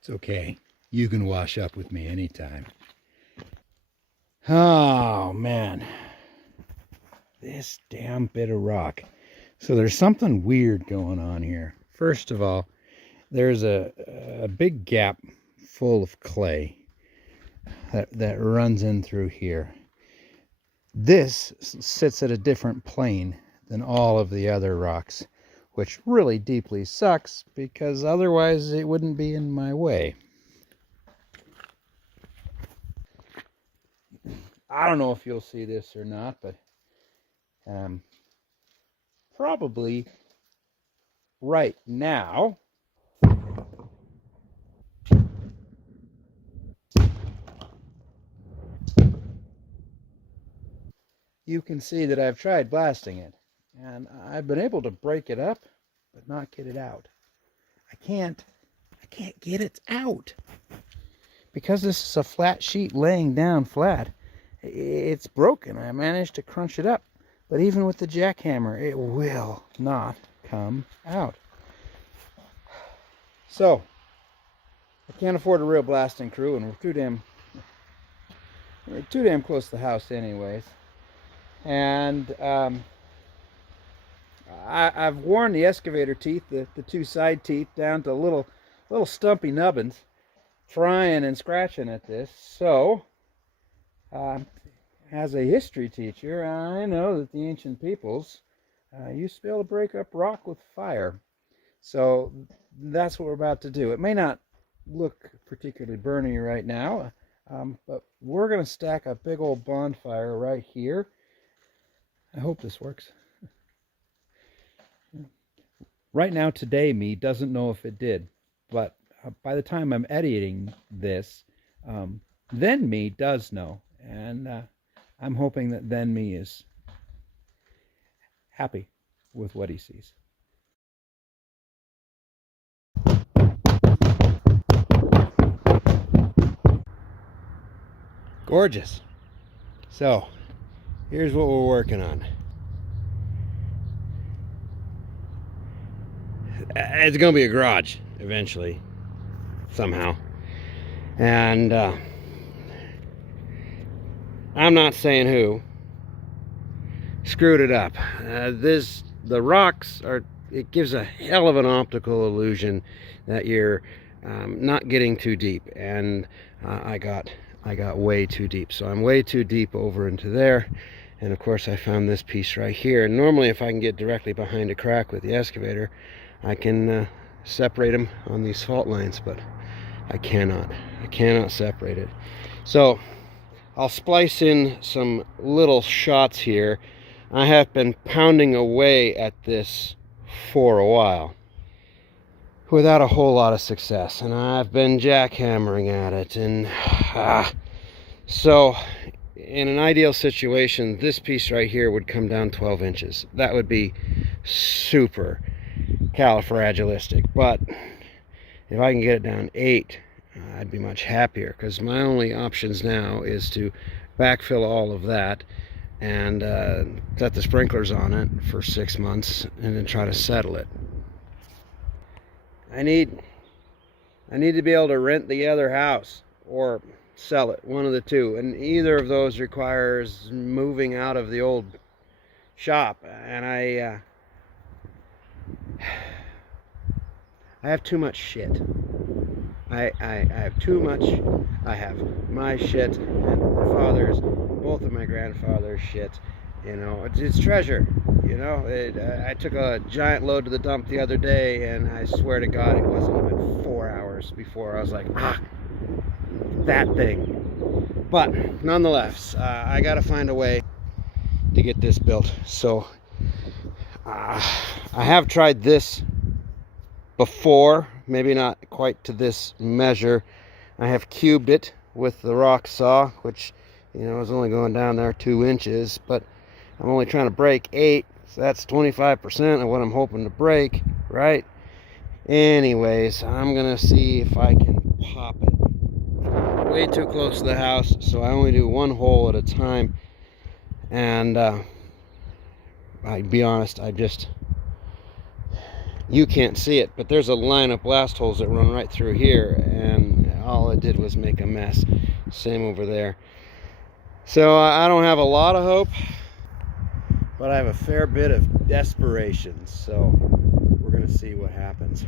It's okay. You can wash up with me anytime. Oh, man. This damn bit of rock. So there's something weird going on here. First of all, there's a big gap full of clay that runs in through here. This sits at a different plane than all of the other rocks, which really deeply sucks because otherwise it wouldn't be in my way. I don't know if you'll see this or not, but probably right now you can see that I've tried blasting it, and I've been able to break it up but not get it out. I can't get it out because this is a flat sheet laying down flat. It's broken. I managed to crunch it up, but even with the jackhammer it will not come out. So I can't afford a real blasting crew, and we're too damn close to the house anyways. And I've worn the excavator teeth, the two side teeth, down to little stumpy nubbins, trying and scratching at this. So as a history teacher, I know that the ancient peoples used to be able to break up rock with fire. So that's what we're about to do. It may not look particularly burny right now, but we're going to stack a big old bonfire right here. I hope this works. Right now, today, me doesn't know if it did, but by the time I'm editing this, then me does know, and I'm hoping that then me is happy with what he sees. Gorgeous. So here's what we're working on. It's going to be a garage eventually, somehow. And I'm not saying who screwed it up. The rocks are, it gives a hell of an optical illusion that you're not getting too deep. And I got way too deep. So I'm way too deep over into there. And of course I found this piece right here. And normally if I can get directly behind a crack with the excavator, I can separate them on these fault lines, but I cannot separate it. So I'll splice in some little shots here. I have been pounding away at this for a while without a whole lot of success, and I've been jackhammering at it, and so in an ideal situation, this piece right here would come down 12 inches. That would be super califragilistic, but if I can get it down 8, I'd be much happier, because my only options now is to backfill all of that and set the sprinklers on it for 6 months and then try to settle it. I need to be able to rent the other house or sell it, one of the two, and either of those requires moving out of the old shop, and I have too much shit. I have too much. I have my shit and my father's, both of my grandfather's shit. You know, it's treasure. You know, I took a giant load to the dump the other day, and I swear to God, it wasn't even 4 hours before I was like, that thing. But nonetheless, I gotta find a way to get this built. So I have tried this before, maybe not quite to this measure. I have cubed it with the rock saw, which, you know, is only going down there 2 inches, but I'm only trying to break 8, so that's 25% of what I'm hoping to break, right? Anyways, I'm gonna see if I can pop it. Way too close to the house, so I only do one hole at a time, and I'll be honest, I just You can't see it, but there's a line of blast holes that run right through here, and all it did was make a mess. Same over there. So I don't have a lot of hope, but I have a fair bit of desperation. So we're gonna see what happens.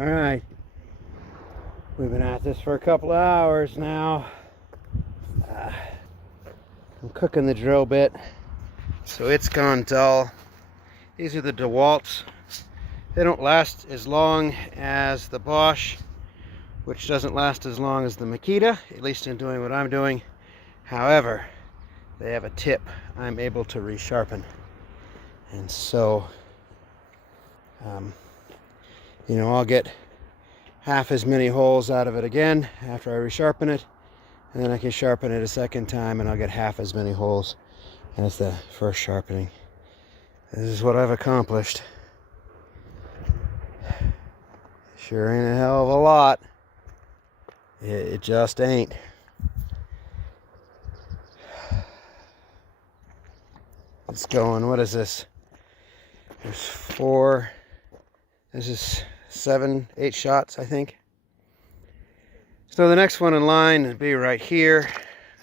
All right, we've been at this for a couple of hours now. I'm cooking the drill bit, so it's gone dull. These are the DeWalt's. They don't last as long as the Bosch, which doesn't last as long as the Makita, at least in doing what I'm doing. However, they have a tip I'm able to resharpen. And so, you know, I'll get half as many holes out of it again after I resharpen it, and then I can sharpen it a second time and I'll get half as many holes as the first sharpening. This is what I've accomplished. Sure ain't a hell of a lot. It just ain't. It's going, what is this? There's 4, this is 7, 8 shots, I think. So the next one in line would be right here.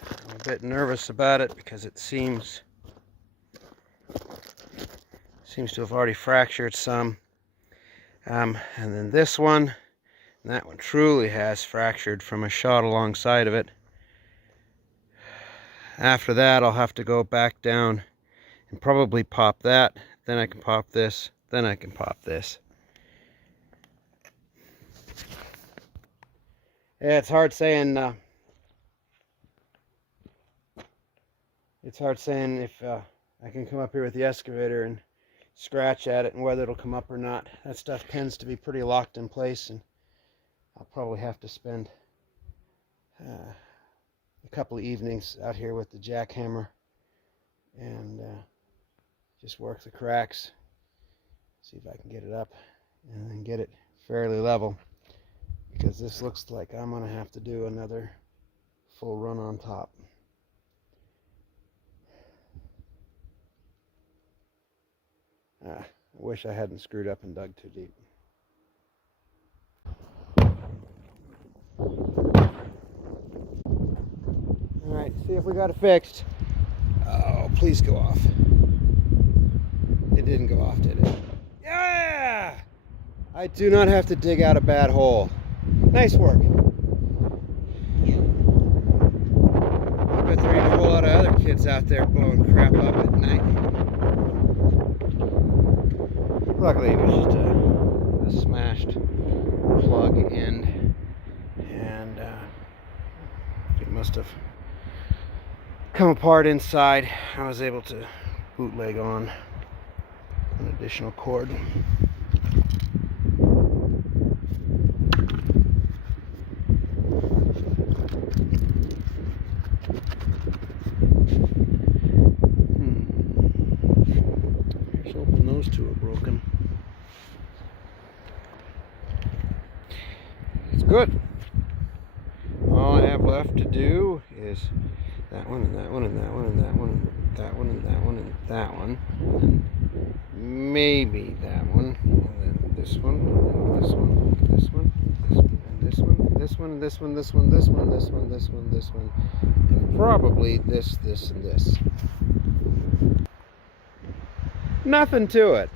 I'm a bit nervous about it because it seems to have already fractured some. And then this one, and that one truly has fractured from a shot alongside of it. After that, I'll have to go back down and probably pop that. Then I can pop this. Then I can pop this. Yeah, it's hard saying. It's hard saying if I can come up here with the excavator and scratch at it and whether it'll come up or not. That stuff tends to be pretty locked in place, and I'll probably have to spend a couple of evenings out here with the jackhammer and just work the cracks, see if I can get it up and then get it fairly level, because this looks like I'm gonna have to do another full run on top. I wish I hadn't screwed up and dug too deep. Alright, see if we got it fixed. Oh, please go off. It didn't go off, did it? Yeah! I do not have to dig out a bad hole. Nice work. I bet there ain't a whole lot of other kids out there blowing crap up at night. Luckily, it was just a smashed plug end, and it must have come apart inside. I was able to bootleg on an additional cord. Here's hoping those two are broken. It's good. All I have left to do is that one and that one and that one and that one and that one and that one and that one, and maybe that one, and then this one, and this one, this one, this one, and this one, this one, this one, this one, this one, this one, this one, this one, and probably this, this, and this. Nothing to it.